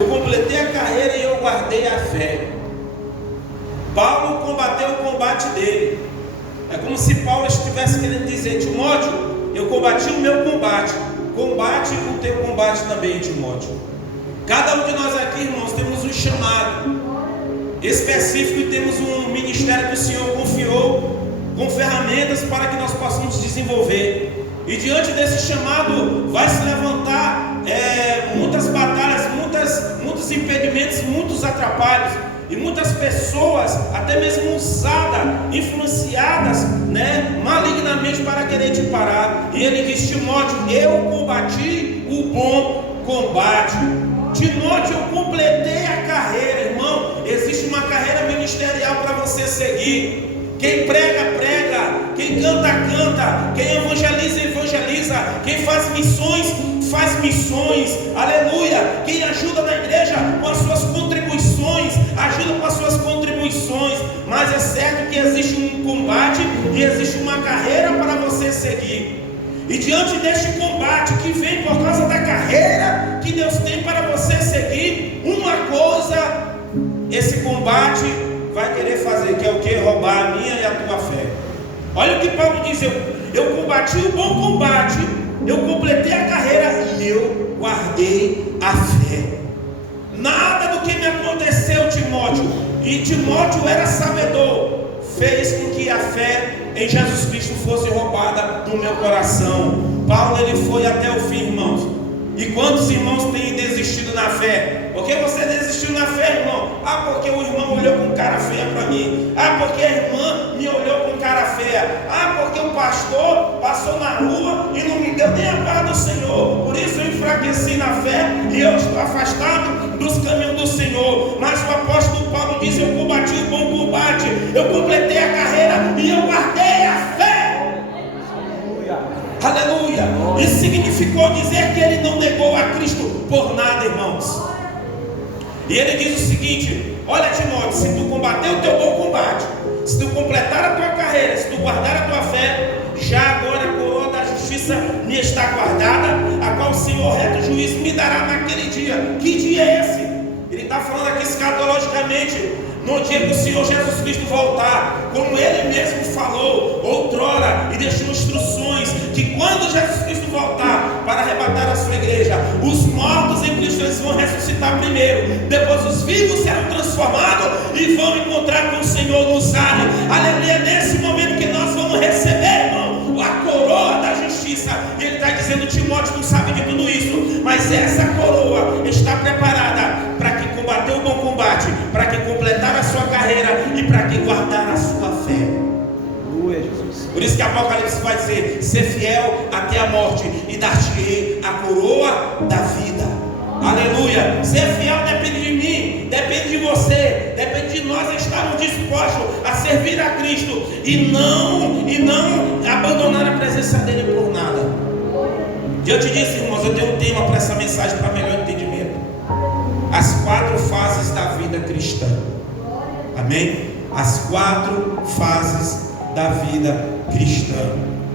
Eu completei a carreira e eu guardei a fé. Paulo combateu o combate dele. É como se Paulo estivesse querendo dizer: Timóteo, eu combati o meu combate. Combate o teu combate também, Timóteo. Cada um de nós aqui, irmãos, temos um chamado específico e temos um ministério que o Senhor confiou com ferramentas para que nós possamos desenvolver. E diante desse chamado vai se levantar muitas batalhas, muitos impedimentos, muitos atrapalhos. E muitas pessoas, até mesmo usadas, influenciadas, malignamente para querer te parar. E ele diz: Timóteo, eu combati o bom combate. Timóteo, eu completei a carreira. Irmão, existe uma carreira ministerial para você seguir. Quem prega, prega. Quem canta, canta. Quem evangeliza, evangeliza. Quem faz missões, faz missões. Aleluia. Quem ajuda na igreja com as suas contribuições, ajuda com as suas contribuições. Mas é certo que existe um combate e existe uma carreira para você seguir. E diante deste combate que vem por causa da carreira que Deus tem para você seguir, uma coisa esse combate vai querer fazer, que é o que? Roubar a minha e a tua fé. Olha o que Paulo diz: eu combati o bom combate, eu completei a carreira e eu guardei a fé. Nada do que me aconteceu, Timóteo, e Timóteo era sabedor, fez com que a fé em Jesus Cristo fosse roubada do meu coração. Paulo, ele foi até o fim, irmãos. E quantos irmãos têm desistido na fé? Por que você desistiu na fé, irmão? Ah, porque o irmão olhou com cara feia para mim. Ah, porque a irmã me olhou com cara feia. Ah, porque o pastor passou na rua e não me deu nem a paz do Senhor. Por isso eu enfraqueci na fé e eu estou afastado dos caminhos do Senhor. Mas o apóstolo Paulo diz: eu combati o bom combate, eu completei a carreira e eu guardei a fé. Aleluia. Isso significou dizer que ele não negou a Cristo por nada, irmãos. E ele diz o seguinte: olha, Timóteo, se tu combater o teu bom combate, se tu completar a tua carreira, se tu guardar a tua fé, já agora a coroa da justiça me está guardada, a qual o Senhor reto juiz me dará naquele dia. Que dia é esse? Ele está falando aqui escatologicamente, no dia que o Senhor Jesus Cristo voltar, como Ele mesmo falou outrora e deixou instruções, que quando Jesus Cristo voltar para arrebatar a sua igreja, os mortos em Cristo eles vão ressuscitar primeiro, depois os vivos serão transformados e vão encontrar com o Senhor nos ares. Aleluia. É nesse momento que nós vamos receber, irmão, a coroa da justiça. E ele está dizendo: Timóteo não sabe de tudo isso, mas essa coroa está preparada para que combater o bom combate, para que completar a sua carreira e para que guardar a sua fé. Por isso que Apocalipse vai dizer: ser fiel até a morte e dar-te-ei a coroa da vida. Aleluia. Ser fiel depende de mim, depende de você, depende de nós estarmos dispostos a servir a Cristo e não abandonar a presença dele por nada. Diante disso, irmãos, eu tenho um tema para essa mensagem para melhor entendimento: as 4 fases da vida cristã. Amém? As 4 fases da vida cristã.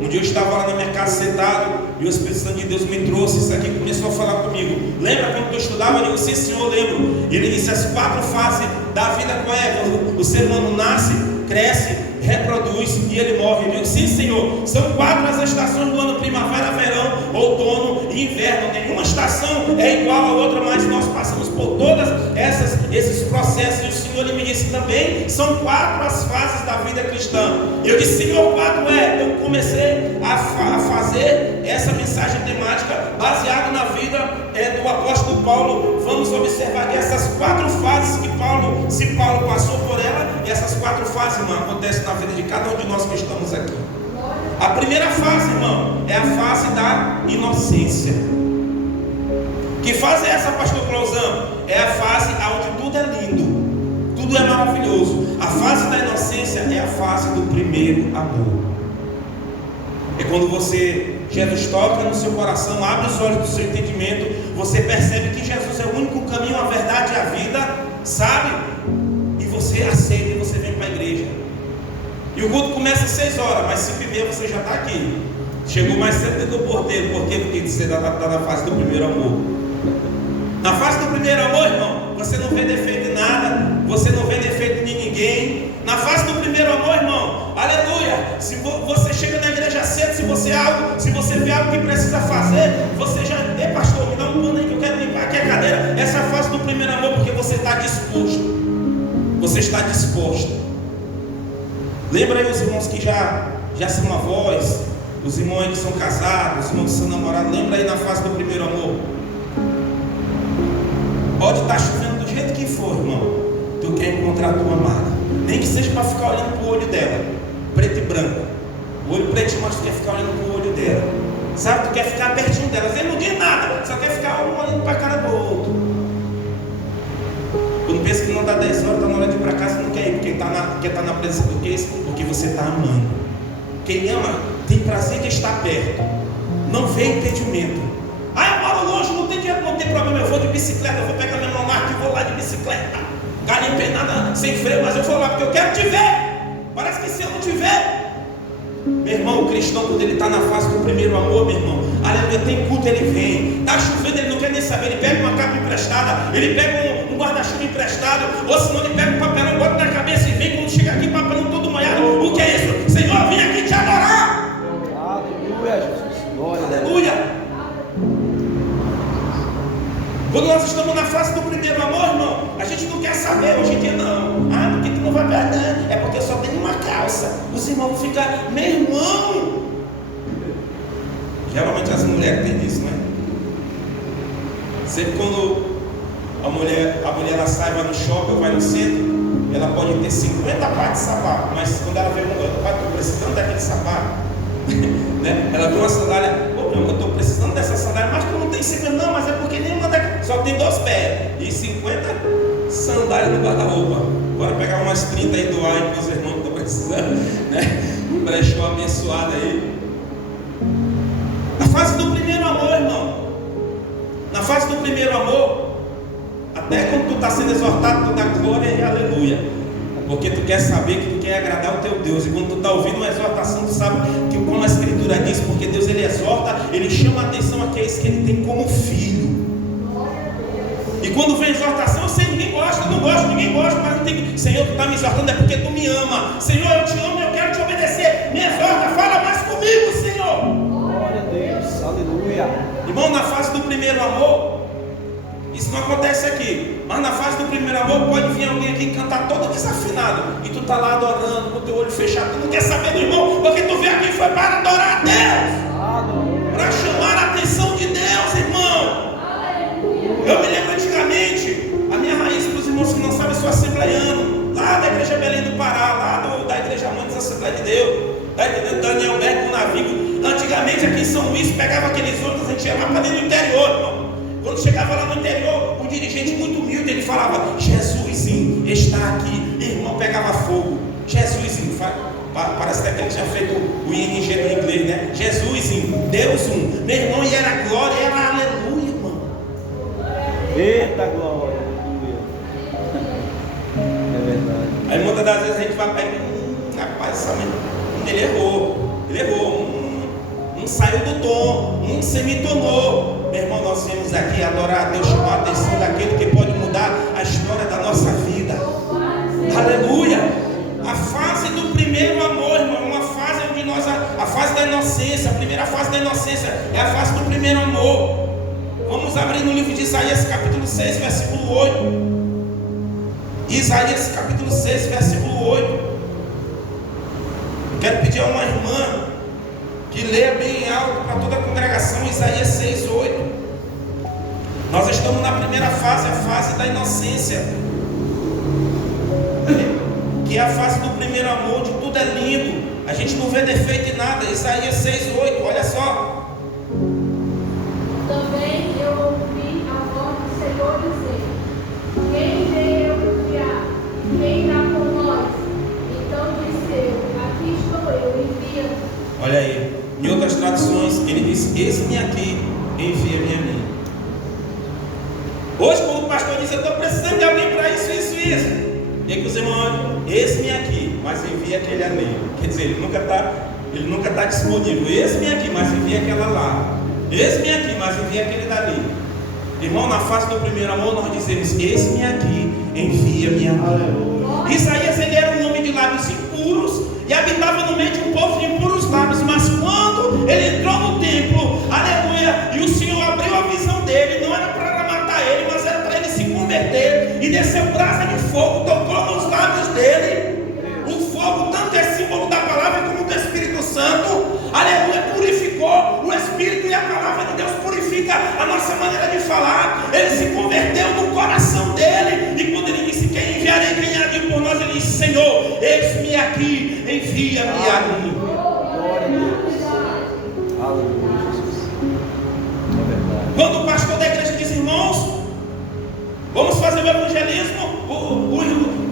Um dia eu estava lá na minha casa sentado e o Espírito Santo de Deus me trouxe isso aqui, começou a falar comigo. Lembra quando tu estudava? Eu digo: sim, Senhor, lembro. E ele disse: as 4 fases da vida, qual é? O ser humano nasce, cresce, reproduz e ele morre. Eu digo: sim, Senhor. São 4 as estações do ano: primavera, verão, outono e inverno. Nenhuma estação é igual a outra, mas nós passamos por todas esses processos. E o Senhor, ele me disse também: são 4 as fases da vida cristã. Eu disse: Senhor, 4 é. Eu comecei a fazer essa mensagem temática baseada na vida do apóstolo Paulo. Vamos observar que essas 4 fases que se Paulo passou por ela, e essas 4 fases, irmão, acontecem na vida de cada um de nós que estamos aqui. A primeira fase, irmão, é a fase da inocência. Que fase é essa, pastor Clausão? É a fase onde tudo é lindo, tudo é maravilhoso. A fase da inocência é a fase do primeiro amor. É quando Jesus toca no seu coração, abre os olhos do seu entendimento, você percebe que Jesus é o único caminho, a verdade e a vida, sabe? E você aceita e você vem para a igreja. E o culto começa às 6 horas, mas 5h30 você já está aqui. Chegou mais cedo do porteiro. Por quê? Porque você está na fase do primeiro amor. Na fase do primeiro amor, irmão, você não vê defeito em nada, você não vê defeito em ninguém. Na fase do primeiro amor, irmão, aleluia, se você chega na igreja cedo, se você vê algo que precisa fazer, você já, pastor, me dá um pano aí que eu quero limpar aqui a cadeira. Essa é a fase do primeiro amor, porque você está disposto. Você está disposto. Lembra aí os irmãos que já são avós, os irmãos que são casados, os irmãos que são namorados. Lembra aí na fase do primeiro amor. Pode estar chovendo do jeito que for, irmão, tu quer encontrar a tua amada, nem que seja para ficar olhando para o olho dela, preto e branco, o olho preto, mas tu quer ficar olhando para o olho dela, sabe, tu quer ficar pertinho dela, às vezes não diz nada, só quer ficar olhando para a cara do outro. Quando pensa que não dá 10 horas, está na hora de ir para casa, não quer ir, porque está na presença do que? Porque você está amando. Quem ama tem prazer de estar perto, não vê impedimento. Ah, eu moro longe, não tem dinheiro, não tem problema, eu vou de bicicleta, eu vou pegar minha marca e vou lá de bicicleta, galinha empenada sem freio, mas eu vou lá porque eu quero te ver. Parece que se eu não te ver, meu irmão, o cristão, quando ele está na fase do primeiro amor, meu irmão, aleluia, tem culto, ele vem, está chovendo, ele não quer nem saber, ele pega uma capa emprestada, ele pega um guarda-chuva emprestado, ou senão ele pega um papelão, bota na cabeça e vem, quando chega aqui, papelão todo molhado. O que é isso? Senhor, eu vim aqui te adorar. Aleluia, Jesus, glória a Deus. Aleluia. Quando nós estamos na fase do primeiro amor, irmão, a gente não quer saber, hoje em dia não. Ah, porque tu não vai perder? É porque só tem uma calça. Os irmãos ficam, meu irmão. Geralmente as mulheres têm isso, né? Sempre quando a mulher ela sai, vai no shopping ou vai no centro, ela pode ter 50 pares de sapato, mas quando ela vê estou precisando daquele sapato, né? Ela vê uma sandália, eu estou precisando dessa sandália, mas tu não tem 50, não, mas é porque nenhuma daqui, só tem 2 pés e 50 sandálias no guarda-roupa. Bora pegar umas 30 aí doar aí para os irmãos que estão precisando, né? Um brechó abençoado aí. Na fase do primeiro amor, irmão, na fase do primeiro amor, até quando tu está sendo exortado, tu dá glória e aleluia, porque tu quer saber que tu quer agradar o teu Deus. E quando tu está ouvindo uma exortação, tu sabe que, como a Escritura diz, porque Deus ele exorta, ele chama a atenção àqueles que ele tem como filho. E quando vem exortação, eu sei, ninguém gosta, eu não gosto, ninguém gosta, mas não tem. Senhor, tu está me exortando é porque tu me ama. Senhor, eu te amo e eu quero te obedecer. Me exorta, fala mais comigo, Senhor. Glória a Deus, aleluia. Irmão, na fase do primeiro amor, isso não acontece aqui, mas na fase do primeiro amor pode vir alguém aqui cantar todo desafinado e tu está lá adorando com o teu olho fechado, tu não quer saber do irmão, porque tu veio aqui foi para adorar a Deus, para chamar a atenção de Deus, irmão. Eu me lembro antigamente, a minha raiz, para os irmãos que não sabem, sou assembleiano, lá da igreja Belém do Pará, lá da igreja Mãe da Assembleia de Deus, da igreja Daniel Beck do Navio. Antigamente aqui em São Luís pegava aqueles ônibus, a gente ia lá para dentro do interior, irmão. Quando chegava lá no interior, um dirigente muito humilde, ele falava, Jesusinho está aqui. Irmão, pegava fogo. Jesusinho, parece até que ele tinha feito o ING no inglês, né? Jesusinho, Deus um. Meu irmão, e era glória, era aleluia, irmão. Eita glória, aleluia. É verdade. Aí muitas das vezes a gente vai pegar, rapaz, essa menina, ele errou. Um saiu do tom, um semitonou. Meu irmão, nós viemos aqui adorar a Deus, chamar a atenção daquele que pode mudar a história da nossa vida. Aleluia! A fase do primeiro amor, irmão, uma fase onde nós, a fase da inocência, a primeira fase da inocência é a fase do primeiro amor. Vamos abrir no livro de Isaías, capítulo 6, versículo 8. Isaías, capítulo 6, versículo 8. Quero pedir a uma irmã que leia bem alto para toda a congregação, Isaías 6, 8. Nós estamos na primeira fase, a fase da inocência, que é a fase do primeiro amor, onde tudo é lindo, a gente não vê defeito em nada. Isaías 6, 8, olha só. Também eu ouvi a voz do Senhor dizer: quem irei eu enviar? Quem irá por nós? Então disse eu: aqui estou eu, envia-me. Olha aí. Em outras traduções, ele diz: eis-me aqui, envia-me a mim. Hoje, quando o pastor diz: eu estou precisando de alguém para isso. E que os irmãos, eis-me aqui, mas envia aquele ali. Quer dizer, ele nunca está disponível. Eis-me aqui, mas envia aquela lá. Eis-me aqui, mas envia aquele dali. Irmão, na fase do primeiro amor nós dizemos: eis-me aqui, envia-me a mim. Isaías, ele era um homem de lábios impuros e habitava no meio de um povo de impuros lábios, mas quando ele entrou no templo, aleluia, e o Senhor abriu a visão dele, não era para matar ele, mas era para ele se converter, e desceu brasa de fogo, tocou nos lábios dele. O fogo tanto é símbolo da palavra como do Espírito Santo, aleluia, purificou o Espírito, e a palavra de Deus purifica a nossa maneira de falar. Ele se converteu no coração dele, e quando ele disse: quem enviarei, quem há de ir por nós, ele disse: Senhor, eis-me aqui, envia-me a mim. Glória a Deus. Aleluia, Jesus. É verdade. Quando o pastor da igreja diz: irmãos, vamos fazer o evangelismo,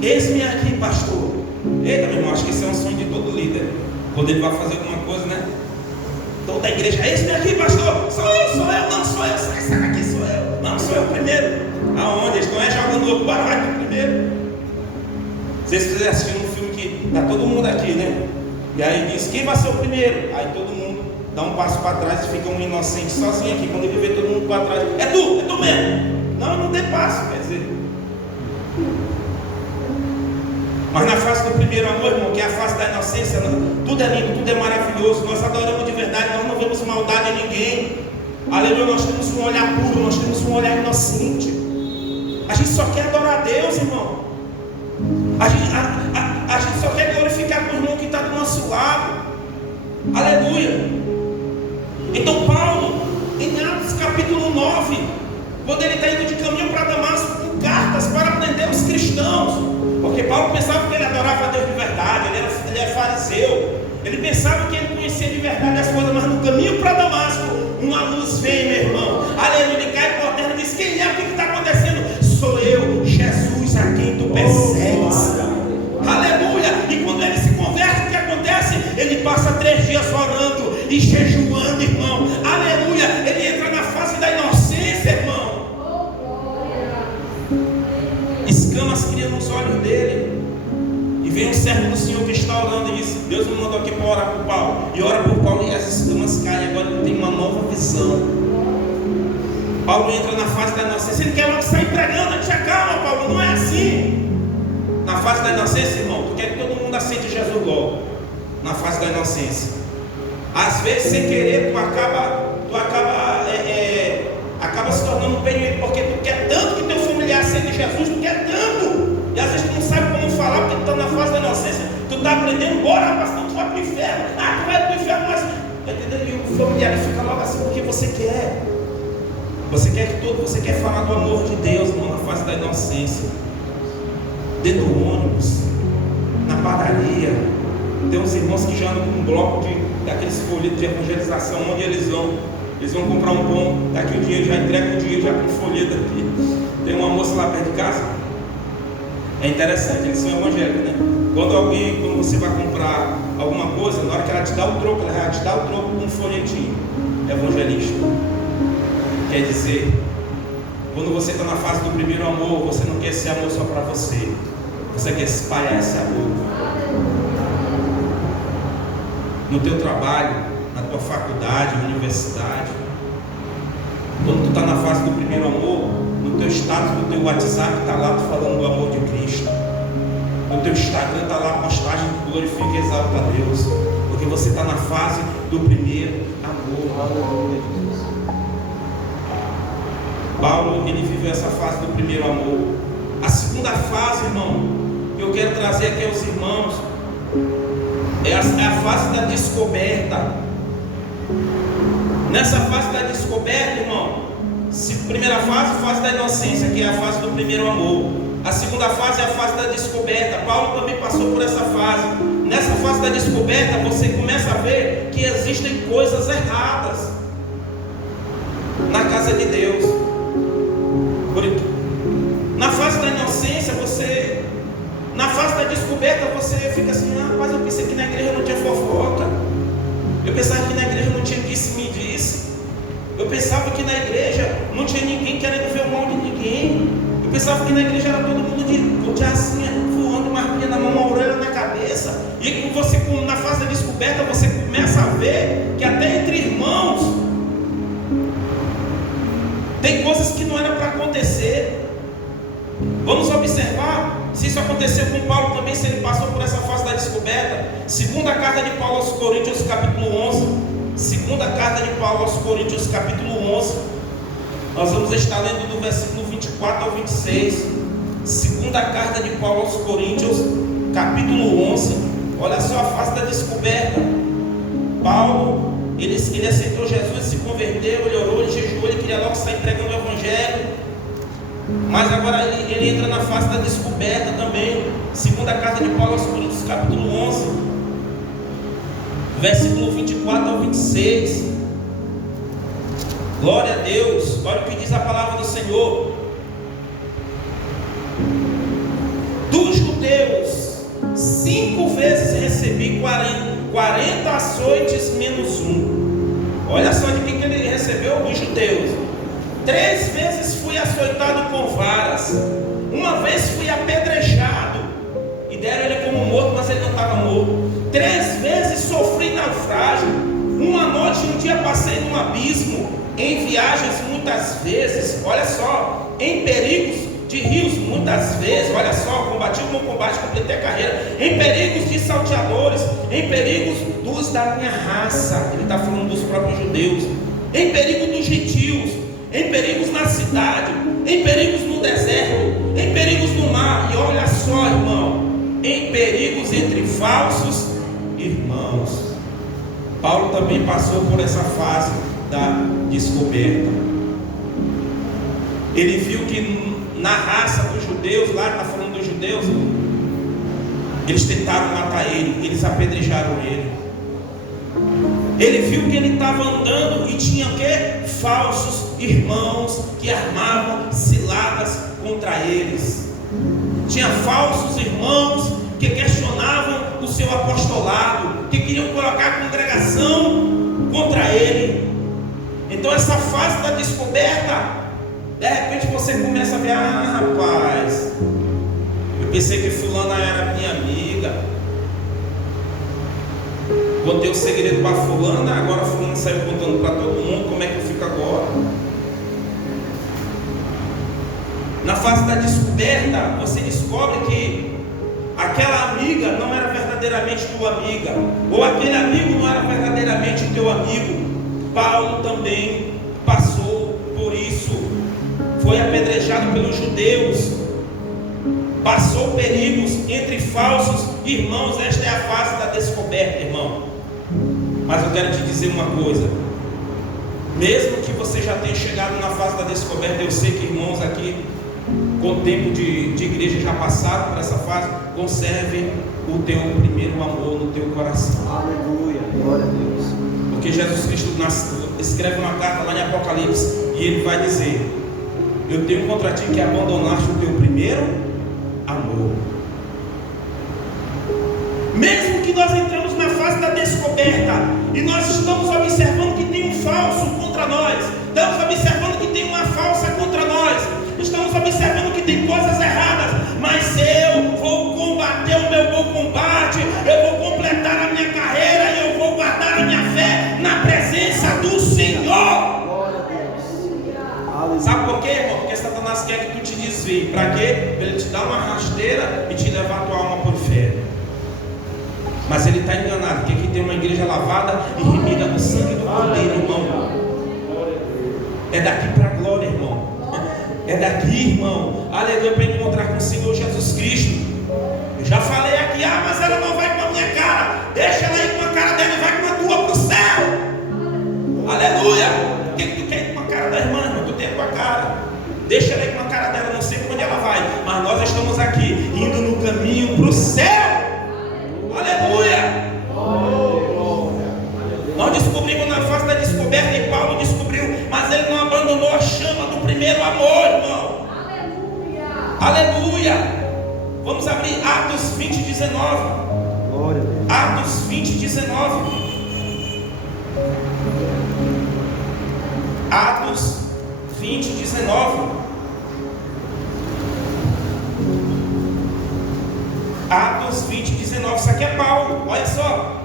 eis-me aqui, pastor. Eita, meu irmão, acho que isso é um sonho de todo líder. Quando ele vai fazer alguma coisa, né? Toda a igreja: eis-me aqui, pastor. Sou eu, não sou eu. Sai daqui, sou eu. Não, sou eu primeiro. Aonde? Eles não é jogando outro baralho do primeiro. Vocês assistiram um filme que está todo mundo aqui, né? E aí diz: quem vai ser o primeiro? Aí todo mundo dá um passo para trás e fica um inocente sozinho aqui. Quando ele vê todo mundo para trás: é tu mesmo. Não dê passo, quer dizer. Mas na fase do primeiro amor, irmão, que é a fase da inocência, tudo é lindo, tudo é maravilhoso. Nós adoramos de verdade, nós não vemos maldade em ninguém. Aleluia, nós temos um olhar puro, nós temos um olhar inocente. A gente só quer adorar a Deus, irmão. A gente só quer glorificar com o irmão que está do nosso lado. Aleluia. Então Paulo, em Atos capítulo 9, quando ele está indo de caminho para Damasco com cartas para prender os cristãos, porque Paulo pensava que ele adorava a Deus de verdade, ele é fariseu, ele pensava que ele conhecia de verdade as coisas, mas no caminho para Damasco, uma luz vem, meu irmão, aleluia, ele cai por terra e diz: quem é? O que está acontecendo? Sou eu, Jesus, a quem tu persegues. Aleluia. E quando ele se converte, o que acontece? Ele passa 3 dias orando e jejuando, irmão. Aleluia. Ele entra na fase da inocência, irmão. Escamas criam nos olhos dele. E vem um servo do Senhor que está orando e diz: Deus me mandou aqui para orar por Paulo. E ora por Paulo e as escamas caem. Agora ele tem uma nova visão. Paulo entra na fase da inocência. Ele quer logo sair pregando. Te acalma, Paulo, não é assim. Na fase da inocência, irmão, tu quer que todo mundo aceite Jesus logo. Na fase da inocência. Às vezes, sem querer, tu acaba se tornando um perigo, porque tu quer tanto que teu familiar aceite Jesus, tu quer tanto. E às vezes tu não sabe como falar, porque tu está na fase da inocência. Tu está aprendendo, bora, pastor, tu vai para o inferno. Tu vai para o inferno, mas... E o familiar fica logo assim, porque você quer. Você quer falar do amor de Deus, irmão, na fase da inocência. Dentro do ônibus, na padaria. Tem uns irmãos que já andam com um bloco daqueles folhetos de evangelização, onde eles vão comprar um pão, daqui o dinheiro, já entrega o dinheiro já com folheto aqui. Tem uma moça lá perto de casa. É interessante, eles são evangélicos, né? Quando você vai comprar alguma coisa, na hora que ela te dá o troco, ela vai te dar o troco com um folhetinho evangelista. Quer dizer, quando você está na fase do primeiro amor, você não quer esse amor só para você. Você quer espalhar esse amor. No teu trabalho, na tua faculdade, na universidade. Quando tu está na fase do primeiro amor, no teu status do teu WhatsApp está lá tu falando do amor de Cristo. No teu Instagram está lá a postagem que glorifica e exalta a Deus. Porque você está na fase do primeiro amor. Aleluia, Jesus. Paulo, ele viveu essa fase do primeiro amor. A segunda fase, irmão, que eu quero trazer aqui aos irmãos, é a fase da descoberta. Nessa fase da descoberta, irmão, primeira fase da inocência, que é a fase do primeiro amor. A segunda fase é a fase da descoberta. Paulo também passou por essa fase. Nessa fase da descoberta, você começa a ver que existem coisas erradas na casa de Deus. Na fase da inocência, na fase da descoberta, você fica assim: rapaz, eu pensei que na igreja não tinha fofoca. Eu pensava que na igreja não tinha disse-me-disse. Eu pensava que na igreja não tinha ninguém querendo ver o mal de ninguém. Eu pensava que na igreja era todo mundo de asinha, voando, marquinha na mão, uma orelha na cabeça. E você, na fase da descoberta, você começa a ver que até entre irmãos tem coisas que não eram para acontecer. Vamos observar se isso aconteceu com Paulo também, se ele passou por essa fase da descoberta. Segunda carta de Paulo aos Coríntios, capítulo 11. Segunda carta de Paulo aos Coríntios, capítulo 11. Nós vamos estar lendo do versículo 24 ao 26. Segunda carta de Paulo aos Coríntios, capítulo 11. Olha só a fase da descoberta. Paulo, ele aceitou Jesus, se converteu, ele orou, ele jejuou, ele queria logo sair pregando o evangelho. Mas agora ele entra na fase da descoberta também. Segunda carta de Paulo aos Coríntios, capítulo 11, versículo 24 ao 26. Glória a Deus. Olha o que diz a palavra do Senhor. Dos judeus 5 vezes recebi 40 açoites menos 1. Olha só de que ele recebeu dos judeus. 3 vezes fui açoitado com varas. Uma vez fui apedrejado e deram ele como morto, mas ele não estava morto. 3 vezes sofri naufrágio. Uma noite e um dia passei num abismo. Em viagens muitas vezes, olha só, em perigos de rios muitas vezes, olha só, combati o meu combate, completei a carreira. Em perigos de salteadores, em perigos dos da minha raça. Ele está falando dos próprios judeus. Em perigo dos gentios, em perigos na cidade, em perigos no deserto, em perigos no mar. E olha só, irmão, em perigos entre falsos irmãos. Paulo também passou por essa fase da descoberta. Ele viu que na raça dos judeus, lá está falando dos judeus, eles tentaram matar ele, eles apedrejaram ele. Ele viu que ele estava andando e tinha o quê? Falsos irmãos que armavam ciladas contra eles. Tinha falsos irmãos que questionavam o seu apostolado, que queriam colocar a congregação contra ele. Então essa fase da descoberta, de repente você começa a ver, rapaz, eu pensei que fulana era minha amiga, contei o segredo para fulana, agora fulana saiu contando para todo mundo, como é que eu fico agora? Na fase da descoberta, você descobre que aquela amiga não era verdadeiramente tua amiga, ou aquele amigo não era verdadeiramente teu amigo. Paulo também passou por isso, foi apedrejado pelos judeus, passou perigos entre falsos irmãos. Esta é a fase da descoberta, irmão. Mas eu quero te dizer uma coisa, mesmo que você já tenha chegado na fase da descoberta, eu sei que irmãos aqui com o tempo de igreja já passaram por essa fase, conserve o teu primeiro amor no teu coração. Aleluia, glória a Deus. Porque Jesus Cristo escreve uma carta lá em Apocalipse e ele vai dizer: eu tenho contra ti que abandonaste o teu primeiro amor. Mesmo que nós entramos na fase da descoberta e nós estamos observando que tem um falso contra nós, estamos observando que tem uma falsa contra nós, estamos observando que tem coisas erradas, mas eu vou combater o meu bom combate, eu vou completar a minha carreira e eu vou guardar a minha fé na presença do Senhor. Glória a Deus. Sabe por quê, irmão? Porque Satanás quer que tu te desvie. Para quê? Para ele te dar uma rasteira e te levar a tua alma por fé. Mas ele está enganado, porque aqui tem uma igreja lavada e remida no sangue do Cordeiro, irmão. É daqui para a glória, irmão. É daqui, irmão. Aleluia, para encontrar com o Senhor Jesus Cristo. Eu já falei aqui, mas ela não vai com a minha cara. Deixa ela ir com a cara dela e vai com a tua para o céu. Aleluia. O que tu quer ir com a cara da irmã, irmão? Tu tem com a cara. Deixa ela ir com a cara dela, não sei para onde ela vai. Mas nós estamos aqui, indo no caminho para o céu. Aleluia. Nós descobrimos na fase da descoberta, e Paulo descobriu, mas ele não abandonou a chama do primeiro amor, irmão. Aleluia. Vamos abrir Atos 20, 19. Glória a Deus. Atos 20, 19. Atos 20, 19. Atos 20, 19. Isso aqui é Paulo, olha só.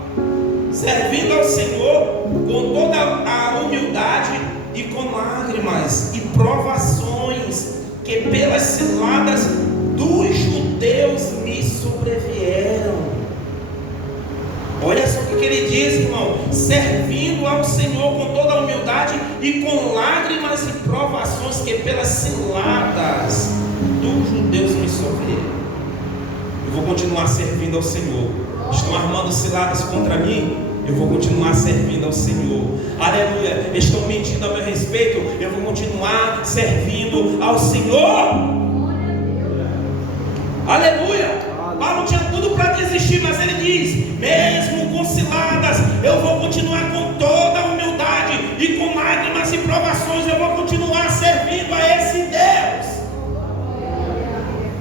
Servindo ao Senhor com toda a humildade e com lágrimas e provações que pelas ciladas dos judeus me sobrevieram. Olha só o que ele diz, irmão: servindo ao Senhor com toda a humildade e com lágrimas e provações que pelas ciladas dos judeus me sofreram. Eu vou continuar servindo ao Senhor. Estão armando ciladas contra mim, eu vou continuar servindo ao Senhor. Aleluia. Estão mentindo a meu respeito, eu vou continuar servindo ao Senhor. Aleluia. Paulo tinha tudo para desistir, mas ele diz: mesmo com ciladas, eu vou continuar com toda a humildade e com lágrimas e provações, eu vou continuar servindo a esse Deus.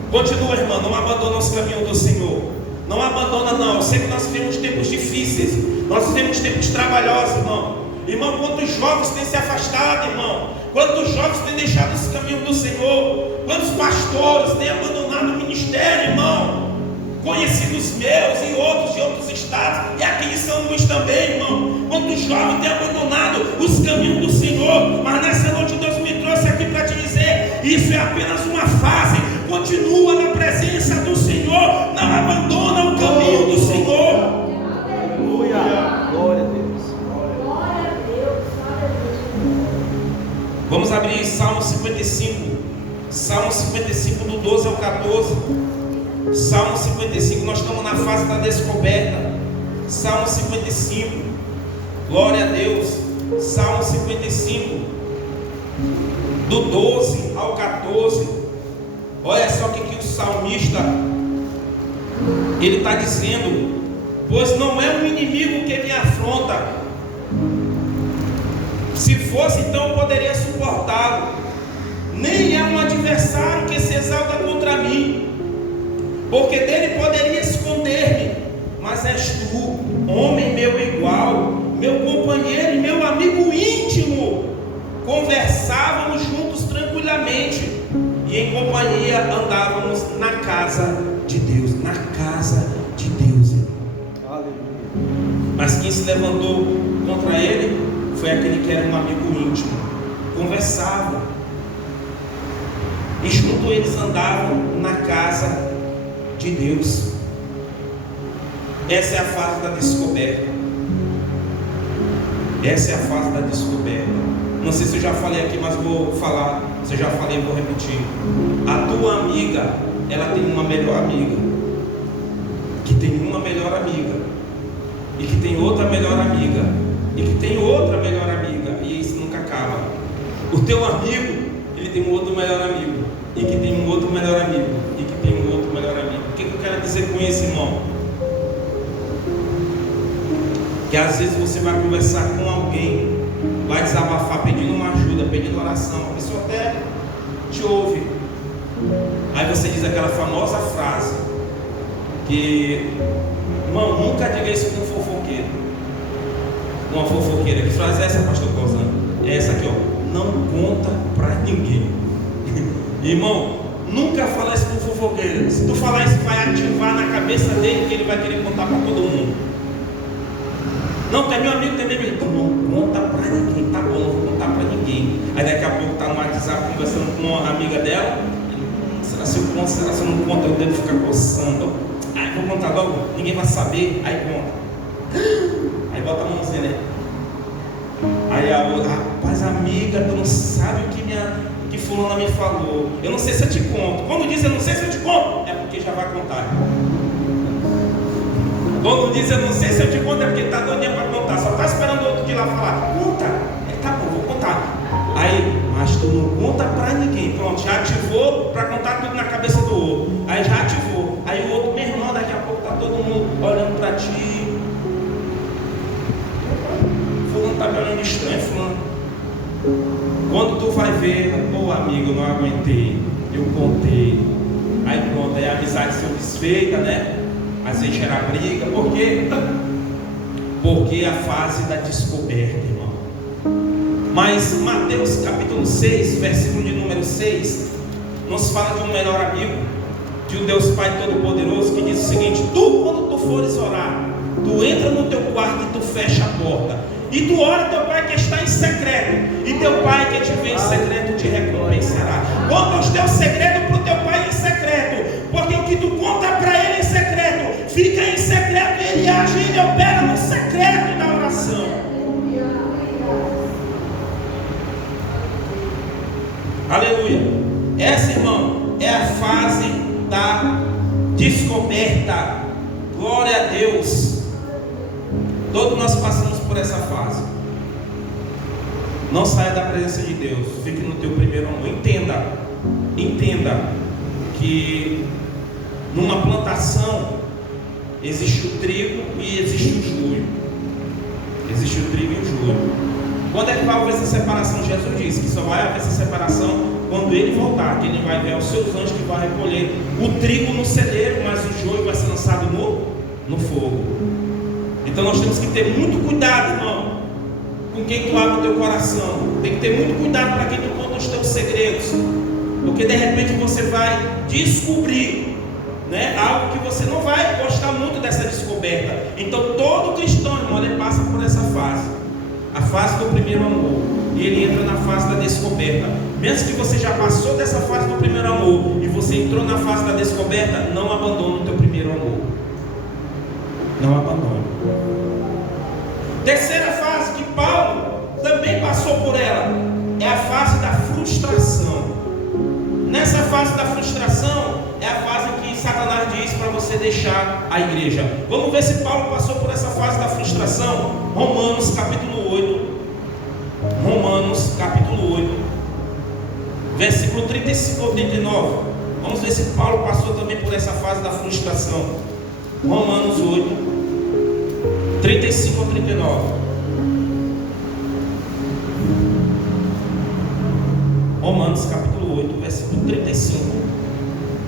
Continua, irmão, não abandona os caminhos do Senhor. Não abandona, não. Eu sei que nós vivemos tempos difíceis, nós vivemos tempos trabalhosos, irmão. Irmão, quantos jovens têm se afastado, irmão? Quantos jovens têm deixado os caminhos do Senhor? Quantos pastores têm abandonado o ministério, irmão? Conhecidos meus e outros de outros estados, e aqui em São Luís também, irmão. Quantos jovens têm abandonado os caminhos do Senhor? Mas nessa noite Deus me trouxe aqui para te dizer: isso é apenas uma fase. Continua na presença do Senhor, não abandona o caminho do Senhor. Aleluia. Glória a Deus. Glória a Deus. Vamos abrir Salmo 55. Salmo 55 do 12 ao 14. Salmo 55, nós estamos na fase da descoberta. Salmo 55, glória a Deus. Salmo 55 do 12 ao 14. Olha só o que o salmista ele está dizendo: pois não é um inimigo que me afronta, se fosse então eu poderia suportá-lo, nem é um adversário que se exalta contra mim, porque dele poderia esconder-me, mas és tu, homem meu igual, meu companheiro e meu amigo íntimo. Conversávamos juntos tranquilamente, e em companhia andávamos na casa de Deus. Na casa de Deus. Aleluia. Mas quem se levantou contra ele foi aquele que era um amigo íntimo. Conversavam, e junto eles andavam na casa de Deus. Essa é a fase da descoberta. Essa é a fase da descoberta. Não sei se eu já falei aqui, mas vou falar. Se eu já falei, vou repetir. A tua amiga, ela tem uma melhor amiga, que tem uma melhor amiga, e que tem outra melhor amiga, e que tem outra melhor amiga, e isso nunca acaba. O teu amigo, ele tem um outro melhor amigo, e que tem um outro melhor amigo, e que tem um outro melhor amigo. O que eu quero dizer com isso, irmão? Que às vezes você vai conversar com alguém, vai desabafar pedindo uma ajuda, pedindo oração, a pessoa até te ouve, aí você diz aquela famosa frase que, irmão, nunca diga isso com um fofoqueiro, uma fofoqueira. Que frase é essa, pastor Cosano? É essa aqui, ó: não conta pra ninguém. Irmão, nunca fala isso com um fofoqueiro. Se tu falar isso, vai ativar na cabeça dele que ele vai querer contar pra todo mundo. Não, tem meu amigo, tem meu amigo. Então não conta pra ninguém. Tá bom, não vou contar pra ninguém. Aí daqui a pouco tá no WhatsApp conversando com uma amiga dela. Será se eu conto, será se eu não conto? Eu devo ficar coçando. Aí vou contar logo, ninguém vai saber. Aí conta. Aí bota a mãozinha, né? Aí a outra: rapaz, amiga, tu não sabe o que fulana me falou. Eu não sei se eu te conto. Quando diz eu não sei se eu te conto, é porque já vai contar. Quando diz eu não sei se eu te conto, é porque está doidinha para contar, só está esperando o outro de lá falar: conta. Tá bom, vou contar. Aí, mas tu não conta para ninguém. Pronto, já ativou para contar tudo na cabeça do outro. Aí já ativou. Aí o outro: meu irmão, daqui a pouco está todo mundo olhando para ti. Fulano está me olhando estranho, fulano. Quando tu vai ver, pô, amigo, eu não aguentei, eu contei. Aí pronto, aí a amizade se desfeita, né? Às vezes gera briga. Por quê? Porque é a fase da descoberta, irmão. Mas Mateus capítulo 6, versículo de número 6, nos fala de um melhor amigo, de um Deus Pai Todo-Poderoso, que diz o seguinte: tu, quando tu fores orar, tu entra no teu quarto e tu fecha a porta, E tu ora teu Pai que está em secreto, e teu Pai que te vê em secreto te recompensará. Conta os teus segredos para o teu Pai em secreto, porque o que tu conta para Ele em secreto, fica em secreto, e Ele age, Ele opera no secreto da oração. Aleluia. Essa, irmão, é a fase da descoberta. Glória a Deus. Todos nós passamos por essa fase. Não saia da presença de Deus. Fique no teu primeiro amor. Entenda que numa plantação existe o trigo e existe o joio. Existe o trigo e o joio. Quando é que vai haver essa separação? Jesus disse que só vai haver essa separação quando Ele voltar, que Ele vai ver os seus anjos que vai recolher o trigo no celeiro, mas o joio vai ser lançado no fogo. Então nós temos que ter muito cuidado, irmão, com quem tu abre o teu coração. Tem que ter muito cuidado para quem tu conta os teus segredos, porque de repente você vai descobrir, né, algo que você não vai gostar muito dessa descoberta. Então todo cristão, irmão, ele passa por essa fase, a fase do primeiro amor, e ele entra na fase da descoberta. Mesmo que você já passou dessa fase do primeiro amor e você entrou na fase da descoberta, não abandone o teu primeiro amor. Não abandone. Terceira fase que Paulo também passou por ela é a fase da frustração. Nessa fase da frustração é a fase que Satanás diz para você deixar a igreja. Vamos ver se Paulo passou por essa fase da frustração. Romanos capítulo 8. Romanos capítulo 8, versículo 35 ao 39. Vamos ver se Paulo passou também por essa fase da frustração. Romanos 8, 35 ao 39. Romanos capítulo 8, versículo 35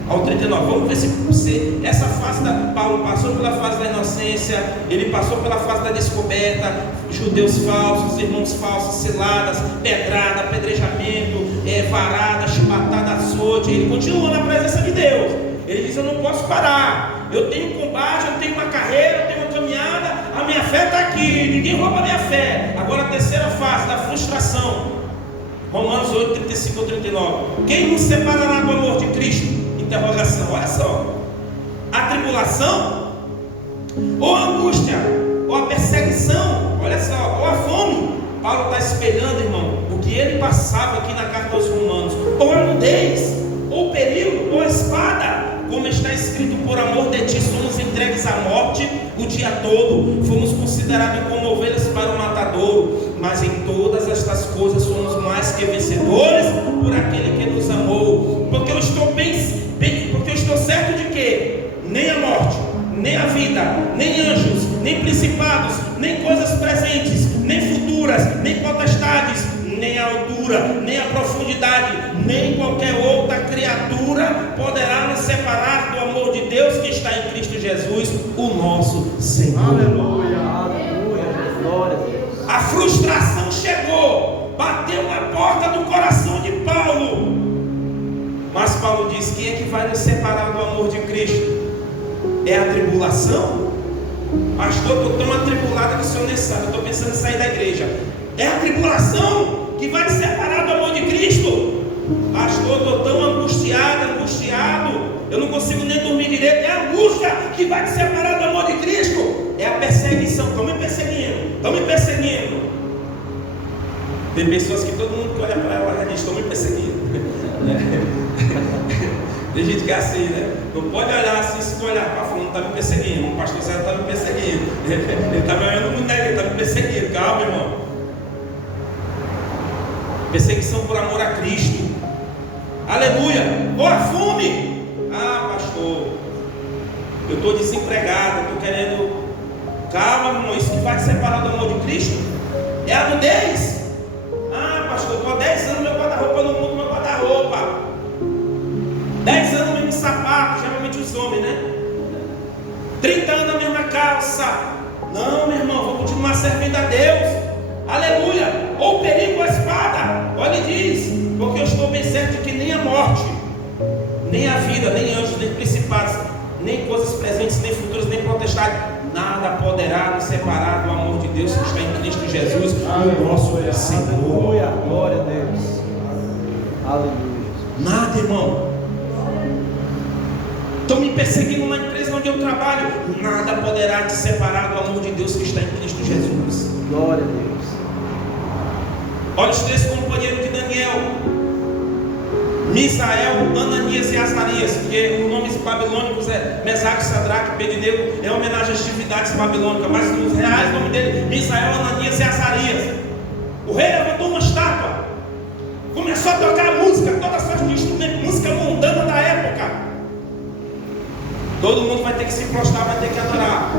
ao 39. Vamos ver se essa fase da Paulo passou pela fase da inocência, ele passou pela fase da descoberta, judeus falsos, irmãos falsos, seladas, pedrada, apedrejamento, varada, chibatada, açoite. Ele continua na presença de Deus. Ele diz: eu não posso parar, eu tenho um combate, eu tenho uma carreira, eu tenho uma caminhada, a minha fé está aqui, ninguém rouba a minha fé. Agora a terceira fase da frustração. Romanos 8, 35 ao 39. Quem nos separará do amor de Cristo? Interrogação, olha só. A tribulação, ou a angústia, ou a perseguição, olha só, ou a fome. Paulo está espelhando, irmão, o que ele passava aqui na carta aos Romanos. Ou a nudez, ou perigo, ou a espada. Como está escrito: por amor de ti somos entregues à morte o dia todo, fomos considerados como ovelhas para o matadouro, mas em todas estas coisas somos mais que vencedores por aquele que nos amou. Porque eu estou porque eu estou certo de que nem a morte, nem a vida, nem anjos, nem principados, nem coisas presentes, nem futuras, nem potestades, nem a altura, nem a profundidade, nem qualquer outra criatura poderá nos separar do amor de Deus que está em Cristo Jesus, o nosso Senhor. Aleluia, aleluia, glória a Deus. A frustração chegou, bateu na porta do coração de Paulo. Mas Paulo diz: quem é que vai nos separar do amor de Cristo? É a tribulação? Pastor, eu estou tão atribulado que o senhor nem sabe, eu estou pensando em sair da igreja. É a tribulação que vai te separar do amor de Cristo? Pastor, eu estou tão angustiado, eu não consigo nem dormir direito. É a angústia que vai te separar do amor de Cristo? É a perseguição. Estão me perseguindo. Tem pessoas que todo mundo que olha para ela diz: estão me perseguindo. Tem gente que é assim, né? Não pode olhar assim, se tu olhar para fora, não está me perseguindo. O pastor Zé está me perseguindo. Ele está me olhando muito, ele está me perseguindo. Calma, irmão. Perseguição por amor a Cristo. Aleluia. Ou a fome. Ah, pastor, eu estou desempregado, eu estou querendo. Calma, irmão, isso que vai te separar do amor de Cristo? É a nudez. Ah, pastor, eu estou há 10 anos meu guarda-roupa, não mudo meu guarda-roupa. 10 anos no mesmo sapato, geralmente os homens, né? 30 anos na mesma calça. Não, meu irmão, vou continuar servindo a Deus. Aleluia. Ou perigo a espada. Olha, ele diz: porque eu estou bem certo de que nem a morte, nem a vida, nem anjos, nem principados, nem coisas presentes, nem futuras, nem potestade, nada poderá nos separar do amor de Deus que está em Cristo Jesus, o nosso Senhor. Aleluia, glória a Deus. Aleluia. Nada, irmão. Estão me perseguindo na empresa onde eu trabalho, nada poderá te separar do amor de Deus que está em Cristo Jesus. Glória a Deus. Olha os 3 companheiros de Daniel: Misael, Ananias e Azarias, porque os nomes babilônicos é Mesaque, Sadraque, Abednego, é homenagem às divindades babilônicas, mas os reais nome dele, Misael, Ananias e Azarias. O rei levantou uma estátua, começou a tocar música, toda sorte de instrumento, música mundana da época. Todo mundo vai ter que se prostrar, vai ter que adorar.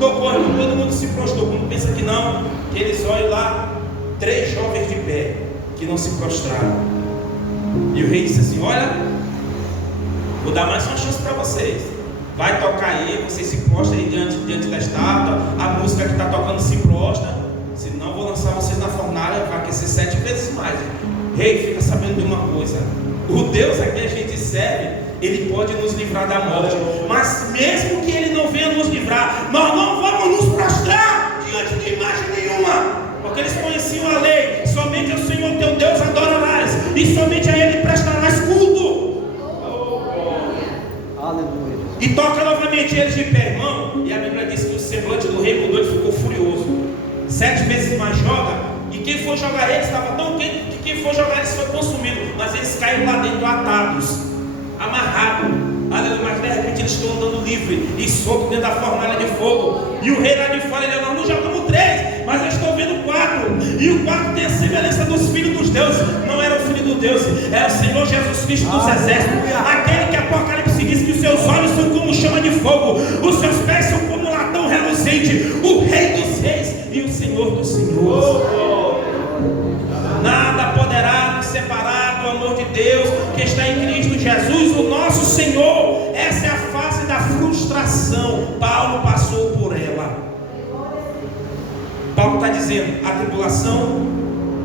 Tocou, irmão, todo mundo se prostrou. Quando pensa que não, que eles olham lá, 3 jovens de pé, que não se prostraram. E o rei disse assim: olha, vou dar mais uma chance para vocês. Vai tocar aí, vocês se prostram aí diante da estátua. A música que está tocando se prostra. Senão vou lançar vocês na fornalha, vai aquecer 7 vezes mais. Rei, fica sabendo de uma coisa: o Deus a quem a gente serve, Ele pode nos livrar da morte, mas mesmo que Ele não venha nos livrar, nós não vamos nos prostrar diante de imagem nenhuma, porque eles conheciam a lei: somente ao Senhor teu Deus adorarás, e somente a Ele prestarás culto. Aleluia. E toca novamente eles de pé, irmão. E a Bíblia diz que o semblante do rei mudou, ele ficou furioso. 7 vezes mais joga, e quem for jogar eles estava tão quente que quem for jogar eles foi consumido, mas eles caíram lá dentro atados, amarrados. Aleluia. Mas de repente eles estão andando livre e solto dentro da fornalha de fogo. E o rei lá de fora, ele: nós não jogamos 3, mas eu estou vendo 4. E o 4 tem a semelhança dos filhos dos deuses. Não era o filho do Deus, era o Senhor Jesus Cristo dos exércitos, aquele que Apocalipse diz que os seus olhos são como chama de fogo, os seus pés são como latão reluzente, o Rei dos reis e o Senhor dos senhores. Nada poderá nos separar do amor de Deus que está em Cristo Jesus, o nosso Senhor. Essa é a fase da frustração. Paulo passou por ela. Paulo está dizendo: a tribulação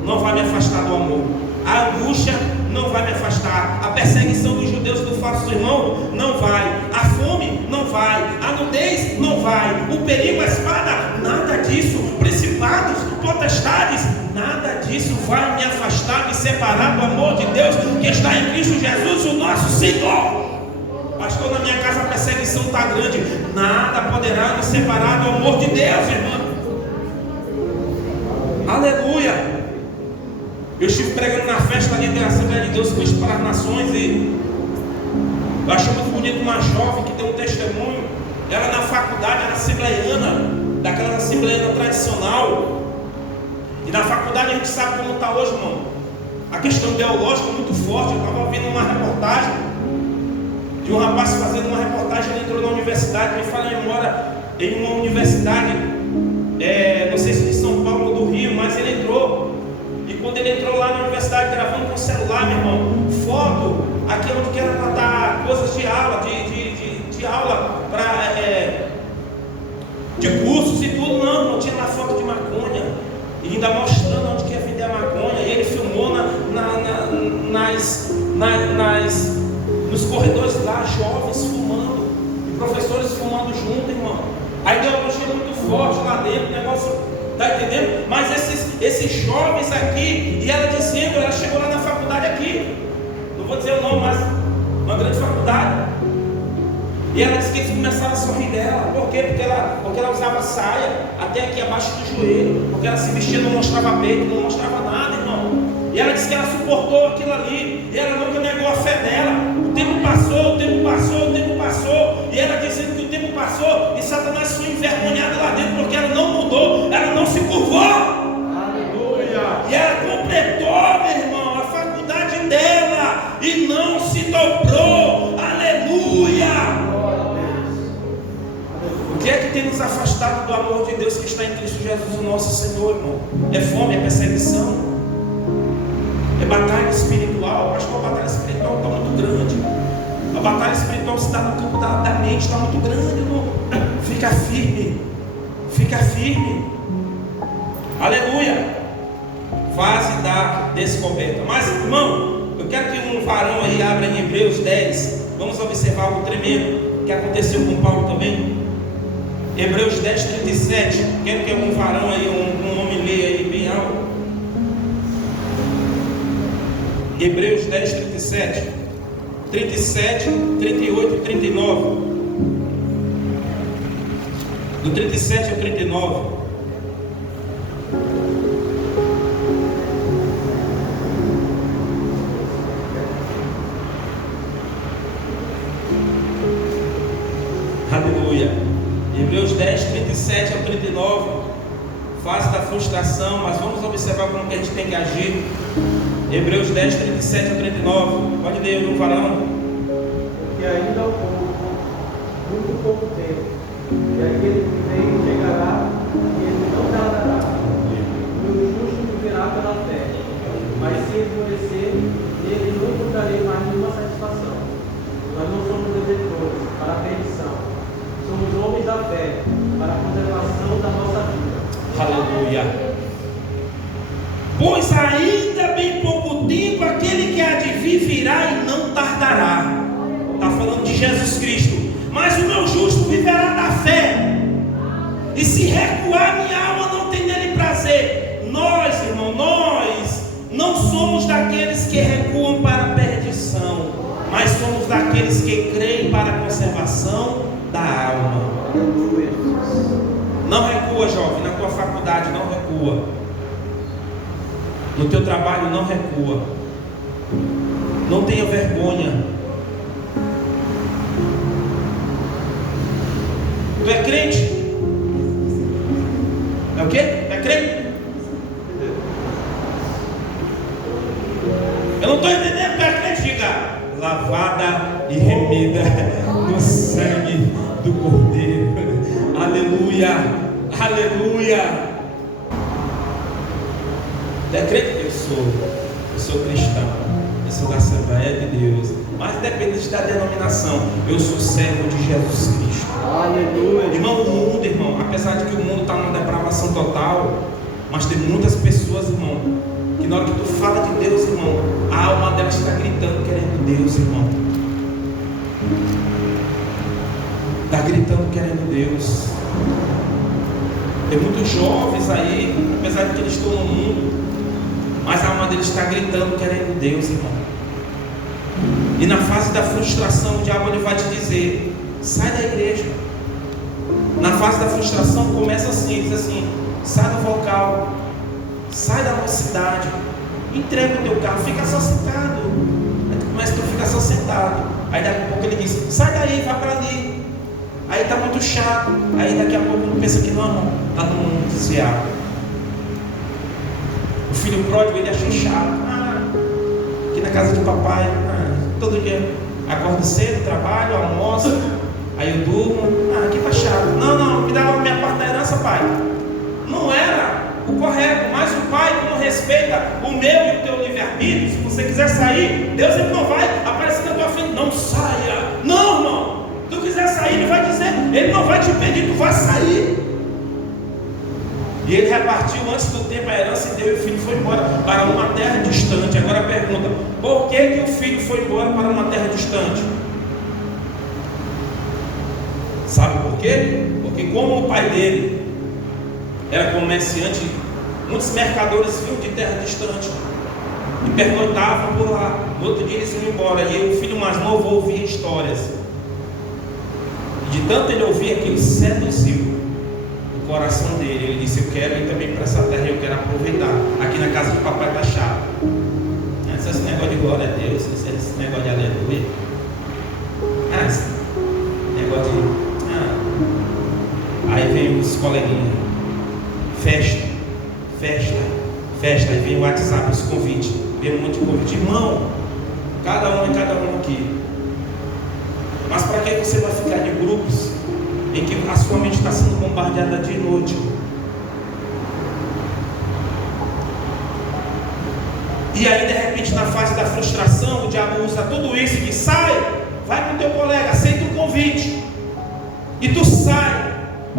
não vai me afastar do amor, a angústia não vai me afastar, a perseguição dos judeus do falso irmão não vai, a fome não vai, a nudez não vai, o perigo, a espada, nada disso, principados, potestades, nada disso vai me afastar, me separar do amor de Deus que está em Cristo Jesus, o nosso Senhor. Pastor, na minha casa a perseguição está grande. Nada poderá nos separar do amor de Deus, irmão. Aleluia. Eu estive pregando na festa ali da Assembleia de Deus Cristo para as Nações, e eu achei muito bonito uma jovem que deu um testemunho. Ela na faculdade era assembleiana, daquela assembleiana tradicional. E na faculdade a gente sabe como está hoje, irmão. A questão ideológica é muito forte. Eu estava ouvindo uma reportagem de um rapaz fazendo uma reportagem. Ele entrou na universidade, me fala em uma universidade, não sei se de São Paulo ou do Rio, mas ele entrou. E quando ele entrou lá na universidade, gravando com o celular, meu irmão, foto, aquilo que era para dar coisas de aula, de aula de cursos e tudo, não tinha lá foto de maconha, e ainda mostrando onde que ia vender a maconha. E ele filmou nos corredores lá, jovens fumando, e professores fumando junto, irmão. A ideologia é muito forte lá dentro, o negócio, tá entendendo? Mas esses jovens aqui, e ela dizendo, ela chegou lá na faculdade aqui, não vou dizer o nome, mas uma grande faculdade. E ela disse que eles começaram a sorrir dela. Por quê? Porque ela usava saia até aqui abaixo do joelho, porque ela se vestia, não mostrava peito, não mostrava nada, irmão. E ela disse que ela suportou aquilo ali, e ela nunca negou a fé dela. O tempo passou, e ela dizendo que o tempo passou, e Satanás foi envergonhado lá dentro, porque ela não mudou, ela não se curvou. Aleluia. E ela completou, meu irmão, a faculdade dela, e não se dobrou. Aleluia. O que é que tem nos afastado do amor de Deus que está em Cristo Jesus, o nosso Senhor, irmão? É fome, é perseguição, é batalha espiritual. Acho que a batalha espiritual está muito grande. A batalha espiritual está no campo da mente, está muito grande, irmão. Fica firme, fica firme. Aleluia. Fase da descoberta. Mas, irmão, eu quero que um varão aí abra em Hebreus 10. Vamos observar algo tremendo que aconteceu com Paulo também. Hebreus 10, 37. Quero que algum varão aí, um homem leia aí bem alto. Hebreus 10, 37. 37, 38 e 39. Do 37 ao 39. Aleluia. Hebreus 10, 37 ao 39. Fase da frustração, mas vamos observar como que a gente tem que agir. Hebreus 10, 37 ao 39. Pode ler, não varão. Porque ainda há muito pouco tempo, e aquele que vem chegará, e ele não tardará. E o justo viverá pela fé. Mas se endurecer, nele não encontrarei mais nenhuma satisfação. Nós não somos desertores para a perdição. Somos homens da fé, para a conservação da nossa vida. Aleluia. Pois ainda bem pouco tempo aquele que há de vir virá e não tardará. Está falando de Jesus Cristo. Mas o meu justo viverá da fé. E se recuar, minha alma não tem nele prazer. Nós, irmão, nós não somos daqueles que recuam para a perdição, mas somos daqueles que creem para a conservação da alma. Não recua, jovem, na tua faculdade não recua. No teu trabalho não recua. Não tenha vergonha. Tu é crente? É o quê? É crente? Eu não estou entendendo. Tu é crente? Diga: lavada e remida no sangue do Cordeiro. Aleluia. Aleluia. É crente? Eu sou cristão, eu sou da Assembleia de Deus, mas independente da denominação, eu sou servo de Jesus Cristo. Aleluia. Irmão, o mundo, irmão, apesar de que o mundo está numa depravação total, mas tem muitas pessoas, irmão, que na hora que tu fala de Deus, irmão, a alma dela está gritando querendo Deus, irmão. Está gritando querendo Deus. Tem muitos jovens aí, apesar de que eles estão no mundo, mas a alma deles está gritando querendo Deus, irmão. E na fase da frustração, o diabo ele vai te dizer: sai da igreja. Na fase da frustração começa assim, diz assim: sai do vocal, sai da mocidade, entrega o teu carro, fica só sentado. Aí tu começa, tu fica só sentado. Aí daqui a pouco ele diz: sai daí, vai para ali. Aí está muito chato. Aí daqui a pouco tu pensa que não, está no mundo desviado. O filho pródigo ele achou chato. Aqui na casa de papai, todo dia acordo cedo, trabalho, almoço, aí eu durmo. Aqui tá chato. Não, me dá minha parte da herança, pai. Não era o correto, mas o pai, como respeita o meu e o teu livre-arbítrio, se você quiser sair, Deus ele não vai aparecer na tua frente: não saia. Não, irmão. Se tu quiser sair, ele vai dizer, ele não vai te impedir, tu vai sair. E ele repartiu antes do tempo a herança e deu, e o filho foi embora para uma terra distante. Agora pergunta: por que o filho foi embora para uma terra distante? Sabe por quê? Porque como o pai dele era comerciante, muitos mercadores vinham de terra distante e pernoitavam por lá. No outro dia eles iam embora, e o filho mais novo ouvia histórias. E de tanto ele ouvir aquilo, seduziu o coração dele. Ele disse: eu quero ir também para essa terra, eu quero aproveitar. Aqui na casa de papai está chato. Esse negócio de glória a Deus, esse negócio de aleluia, esse negócio de aí vem os coleguinhas: festa, aí vem o WhatsApp, os convites, vem um monte de convite. Irmão, cada um aqui. Mas para que você vai ficar de grupos em que a sua mente está sendo bombardeada de noite? E aí de repente na fase da frustração, o diabo usa tudo isso e diz: sai, vai com o teu colega, aceita o convite, e tu sai.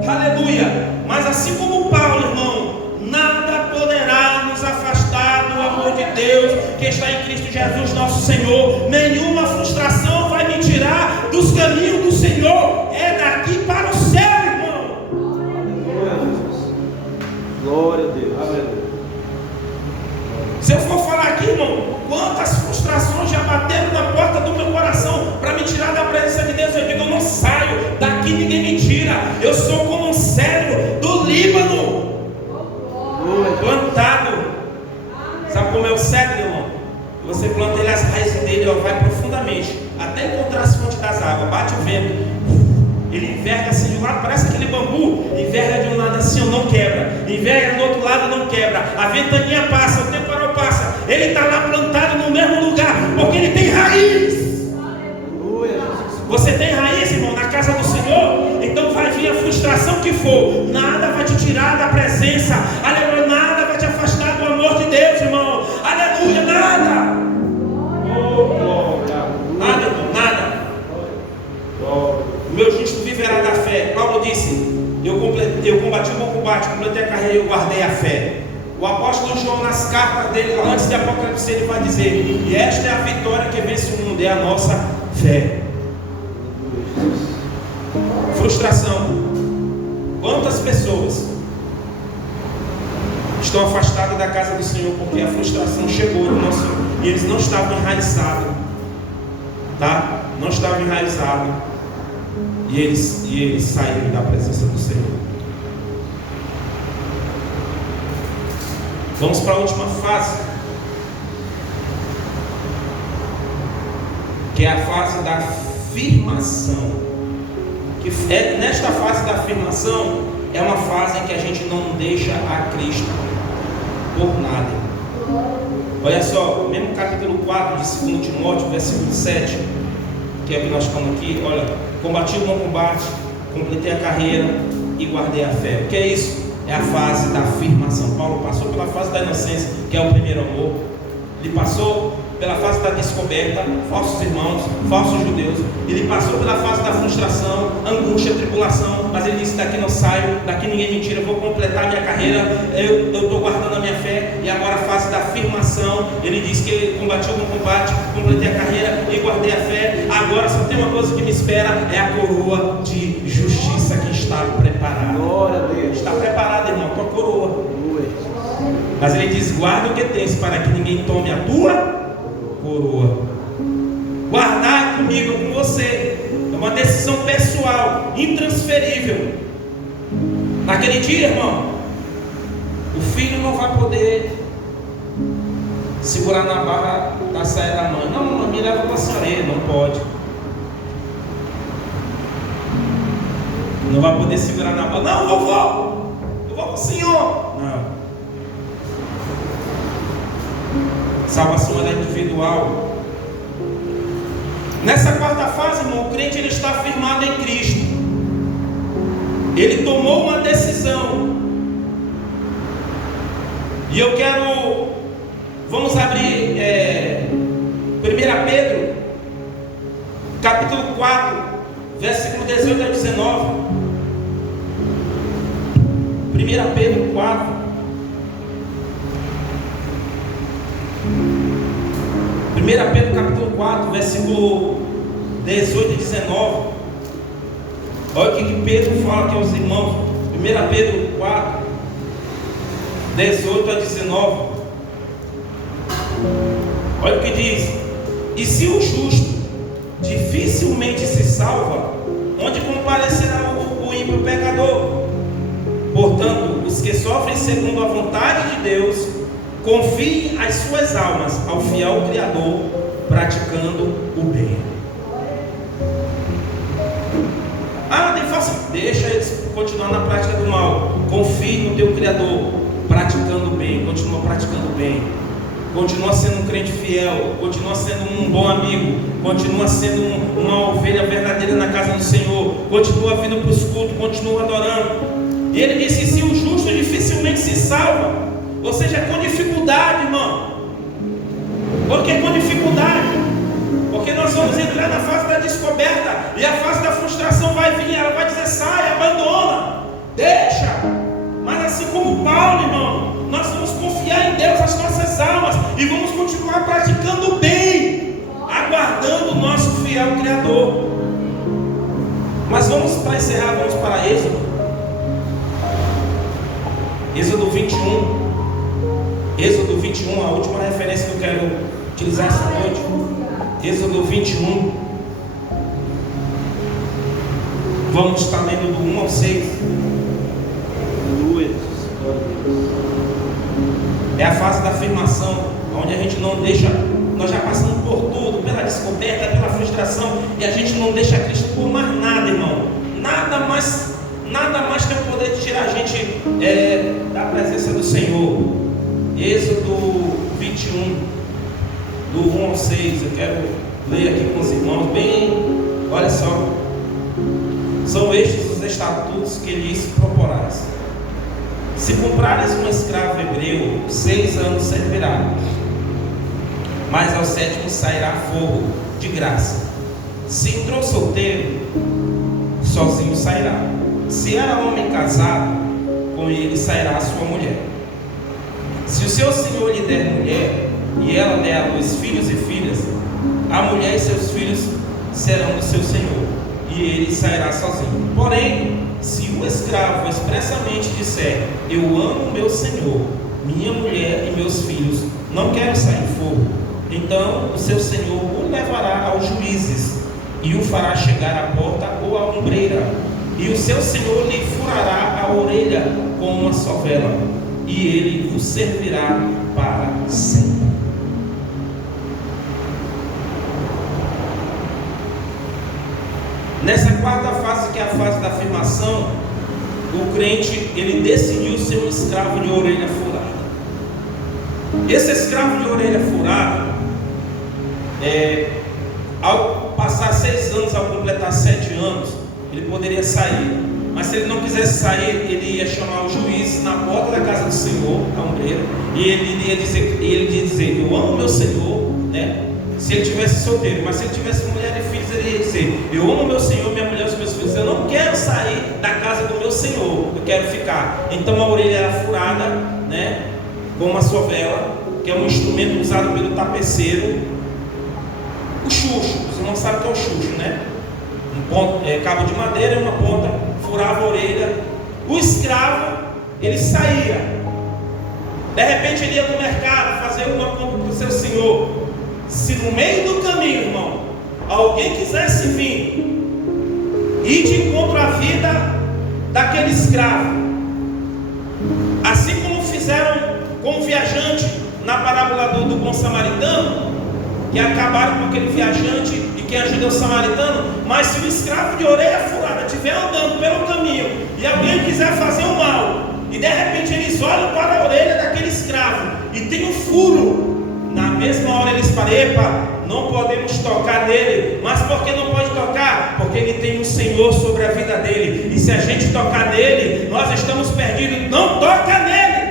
Aleluia. Mas assim como Paulo, irmão, nada poderá nos afastar do amor de Deus que está em Cristo Jesus nosso Senhor. Nenhuma frustração vai me tirar dos caminhos do Senhor. É daqui para o céu, irmão. daqui ninguém me tira. Eu sou como um cedro do Líbano, plantado. Sabe como é o cedro, irmão? Você planta ele, as raízes dele vai profundamente, até encontrar as fontes das águas. Bate o vento, ele enverga assim de um lado, parece aquele bambu. Enverga de um lado assim, não quebra. Enverga do outro lado, não quebra. A ventania passa, o temporal passa. Ele está lá plantado no mesmo lugar, porque ele tem raiz. Você tem raiz, irmão, na casa do Senhor? Então vai vir a frustração que for, nada vai te tirar da presença. Aleluia, nada vai te afastar do amor de Deus, irmão. Aleluia, nada. Nada, irmão, nada. O meu justo viverá da fé. Paulo disse: eu combati o bom combate, completei a carreira e eu guardei a fé. O apóstolo João, nas cartas dele, antes de Apocalipse, ele vai dizer: e esta é a vitória que vence o mundo, é a nossa fé. Frustração. Quantas pessoas estão afastadas da casa do Senhor porque a frustração chegou no nosso, e eles não estavam enraizados, tá? Não estavam enraizados, e eles saíram da presença do Senhor. Vamos para a última fase, que é a fase da afirmação. Que é nesta fase da afirmação, é uma fase em que a gente não deixa a Cristo por nada. Olha só, mesmo capítulo 4 de 2 Timóteo, versículo 7, que é o que nós estamos aqui. Olha: combati o bom combate, completei a carreira e guardei a fé. O que é isso? É a fase da afirmação. Paulo passou pela fase da inocência, que é o primeiro amor. Ele passou pela fase da descoberta, falsos irmãos, falsos judeus. Ele passou pela fase da frustração, angústia, tribulação. Mas ele disse: daqui não saio, daqui ninguém me tira, eu vou completar a minha carreira, eu estou guardando a minha fé. E agora a fase da afirmação. Ele disse que ele combatiu com combate, completei a carreira e guardei a fé. Agora só tem uma coisa que me espera, é a coroa de justiça que está preparada. Glória a Deus. Está preparada, irmão, a tua coroa. Mas ele diz: guarda o que tens, para que ninguém tome a tua coroa. Guardar comigo, com você, é uma decisão pessoal, intransferível. Naquele dia, irmão, o filho não vai poder segurar na barra da saia da mãe. Não, mamãe, me leva para a senhora. Não pode. Não vai poder segurar na barra. Não, vovó, eu vou com o senhor. Não. Salvação é individual. Nessa quarta fase, irmão, o crente ele está firmado em Cristo. Ele tomou uma decisão. E eu quero, vamos abrir 1 Pedro, capítulo 4, versículo 18 a 19. 1 Pedro 4. 1 Pedro capítulo 4, versículo 18 e 19. Olha o que Pedro fala aqui aos irmãos. 1 Pedro 4, 18 a 19. Olha o que diz: e se o justo dificilmente se salva, onde comparecerá o ímpio pecador? Portanto, os que sofrem segundo a vontade de Deus, confiem as suas almas ao fiel Criador, praticando o bem. Tem fácil. Deixa eles continuar na prática do mal. Confie no teu Criador, praticando o bem. Continua praticando o bem. Continua sendo um crente fiel. Continua sendo um bom amigo. Continua sendo uma ovelha verdadeira na casa do Senhor. Continua vindo para os cultos. Continua adorando. E ele disse: se o justo dificilmente se salva. Ou seja, com dificuldade, irmão. Por que com dificuldade? Porque nós vamos entrar na fase da descoberta. E a fase da frustração vai vir. Ela vai dizer: sai, abandona, deixa. Mas assim como Paulo, irmão, nós vamos confiar em Deus as nossas almas. E vamos continuar praticando o bem, aguardando o nosso fiel Criador. Mas vamos, para encerrar, vamos para Êxodo. Êxodo 21. Êxodo 21, a última referência que eu quero utilizar essa noite. Êxodo 21. Vamos estar lendo do 1 ao 6. É a fase da afirmação, onde a gente não deixa, nós já passamos por tudo, pela descoberta, pela frustração, e a gente não deixa Cristo por mais nada, irmão. Nada mais tem o poder de tirar a gente da presença do Senhor. Êxodo 21, do 1 ao 6, eu quero ler aqui com os irmãos, olha só. São estes os estatutos que lhes proporás. Se comprares um escravo hebreu, 6 anos servirá, mas ao 7º sairá fogo de graça. Se entrou solteiro, sozinho sairá. Se era homem casado, com ele sairá a sua mulher. Se o seu senhor lhe der mulher, e ela der à luz filhos e filhas, a mulher e seus filhos serão do seu senhor, e ele sairá sozinho. Porém, se o escravo expressamente disser: eu amo meu senhor, minha mulher e meus filhos, não quero sair fogo, então o seu senhor o levará aos juízes e o fará chegar à porta ou à ombreira, e o seu senhor lhe furará a orelha com uma sovela, e ele o servirá para sempre. Nessa quarta fase, que é a fase da afirmação, o crente, ele decidiu ser um escravo de orelha furada. Esse escravo de orelha furada, ao passar 6 anos, ao completar 7 anos, ele poderia sair. Mas se ele não quisesse sair, ele ia chamar o juiz na porta da casa do Senhor, a ombreira, e ele ia dizer: eu amo meu Senhor, né? Se ele tivesse solteiro. Mas se ele tivesse mulher e filhos, ele ia dizer: eu amo meu Senhor, minha mulher e os meus filhos, eu não quero sair da casa do meu Senhor, eu quero ficar. Então a orelha era furada, né, com uma sovela, que é um instrumento usado pelo tapeceiro. O chucho, você não sabe o que é o chucho, né? Cabo de madeira, uma ponta, furava a orelha. O escravo, ele saía. De repente ele ia no mercado fazer uma compra para o seu senhor. Se no meio do caminho, irmão, alguém quisesse vir ir de encontro à vida daquele escravo, assim como fizeram com o viajante na parábola do bom samaritano, que acabaram com aquele viajante e quem ajuda é o samaritano. Mas se o escravo de orelha furada estiver andando pelo caminho e alguém quiser fazer o mal, e de repente eles olham para a orelha daquele escravo e tem um furo, na mesma hora eles falam: epa, não podemos tocar nele. Mas por que não pode tocar? Porque ele tem um Senhor sobre a vida dele, e se a gente tocar nele, nós estamos perdidos. Não toca nele.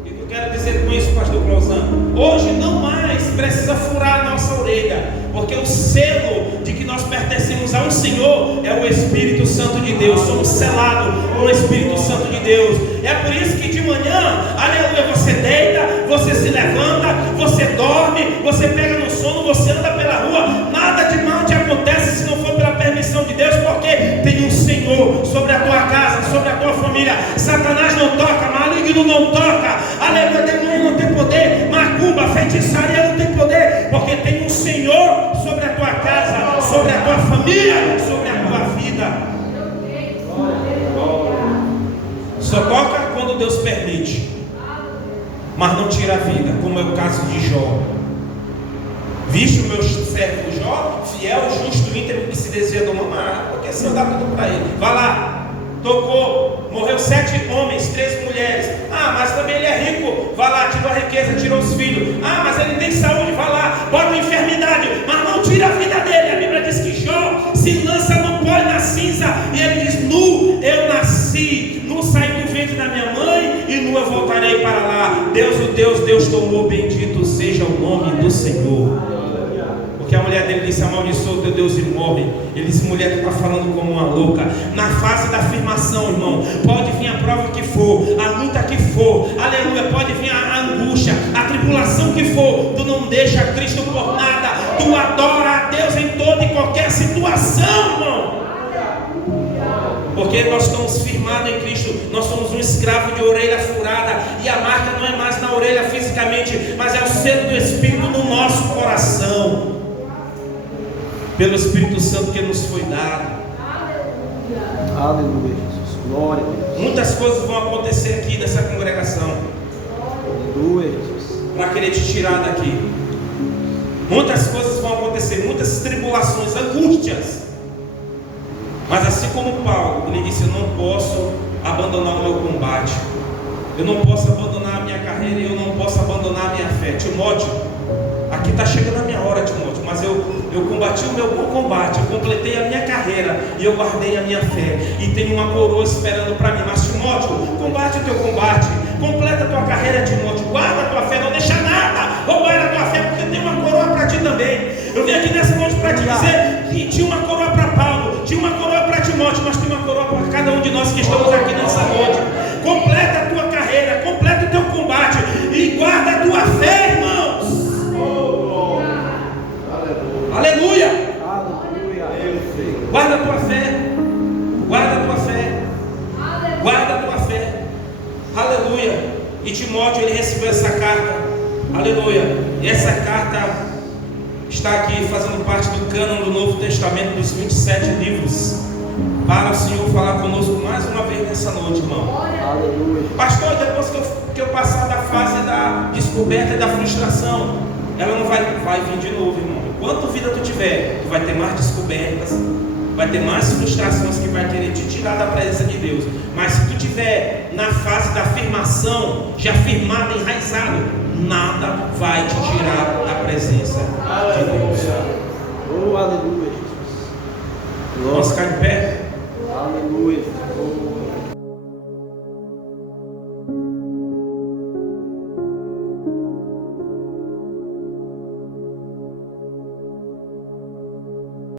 O que eu quero dizer com isso, pastor Clausano? Hoje não mais precisa furar a nossa orelha, porque o selo de que nós pertencemos a um Senhor é o Espírito Santo de Deus. Somos selados com o Espírito Santo de Deus. É por isso que de manhã, aleluia, você deita, você se levanta, você dorme, você pega no sono, você anda pela rua, nada de mal te acontece se não for pela permissão de Deus, porque tem um Senhor sobre a tua casa, sobre a tua família. Satanás não toca, maligno não toca, aleluia, demônio não tem poder, macumba, feitiçaria não tem poder, porque tem um Senhor sobre a tua casa, sobre a tua família, sobre a tua vida. Só toca quando Deus permite, mas não tira a vida, como é o caso de Jó. Viste o meu servo Jó, fiel, justo, íntegro, que se desvia de uma má, porque assim dá tudo para ele. Vai lá, tocou, morreu 7 homens, 3 mulheres. Ah, mas também ele é rico. Vai lá, tirou a riqueza, tirou os filhos. Ah, mas ele tem saúde. Vai lá, bota a enfermidade, mas não tira a vida dele. A Bíblia diz que Jó se lança no pó e na cinza, e ele diz: nu eu nasci, nu saí do ventre da minha mãe, e nu eu voltarei para lá. Deus tomou, bendito seja o nome do Senhor. Porque a mulher dele disse: amaldiçoa o teu Deus e morre. Ele disse: mulher, tu está falando como uma louca. Na fase da afirmação, irmão, pode vir a prova que for, a luta que for, aleluia, pode vir a angústia, a tribulação que for, tu não deixa Cristo por nada, tu adora a Deus em toda e qualquer situação, irmão. Porque nós estamos firmados em Cristo. Nós somos um escravo de orelha furada, e a marca não é mais na orelha fisicamente, mas é o selo do Espírito no nosso coração, pelo Espírito Santo que nos foi dado. Aleluia, Jesus. Glória a Deus. Muitas coisas vão acontecer aqui nessa congregação Aleluia, Jesus. para querer te tirar daqui. Muitas coisas vão acontecer, muitas tribulações, angústias. Mas assim como Paulo, ele disse: eu não posso abandonar o meu combate, eu não posso abandonar a minha carreira, e eu não posso abandonar a minha fé. Timóteo, aqui está chegando a minha hora, Timóteo, mas eu combati o meu bom combate, eu completei a minha carreira e eu guardei a minha fé, e tenho uma coroa esperando para mim. Mas Timóteo, combate o teu combate, completa a tua carreira, Timóteo, guarda a tua fé, não deixa nada roubar a tua fé, porque tem uma coroa para ti também. Eu vim aqui nessa noite para te dizer que tinha uma coroa para Paulo, tinha uma coroa para Timóteo, mas tem uma coroa para cada um de nós que estamos aqui nessa noite. Completa a tua carreira, completa o teu combate e guarda a tua fé, irmãos. Aleluia. Guarda a tua fé. Guarda a tua fé. Guarda a tua fé. Aleluia. E Timóteo, ele recebeu essa carta. Aleluia. E essa carta está aqui fazendo parte do cânon do Novo Testamento, dos 27 livros. Para o Senhor falar conosco mais uma vez nessa noite, irmão. Aleluia. Pastor, depois que eu passar da fase da descoberta e da frustração, ela não vai vir de novo, irmão. Enquanto vida tu tiver, tu vai ter mais descobertas, vai ter mais frustrações que vai querer te tirar da presença de Deus. Mas se tu tiver na fase da afirmação, já firmado, enraizado, nada vai te tirar da presença de Deus. Oh, aleluia, Jesus. Vamos ficar em pé? Aleluia.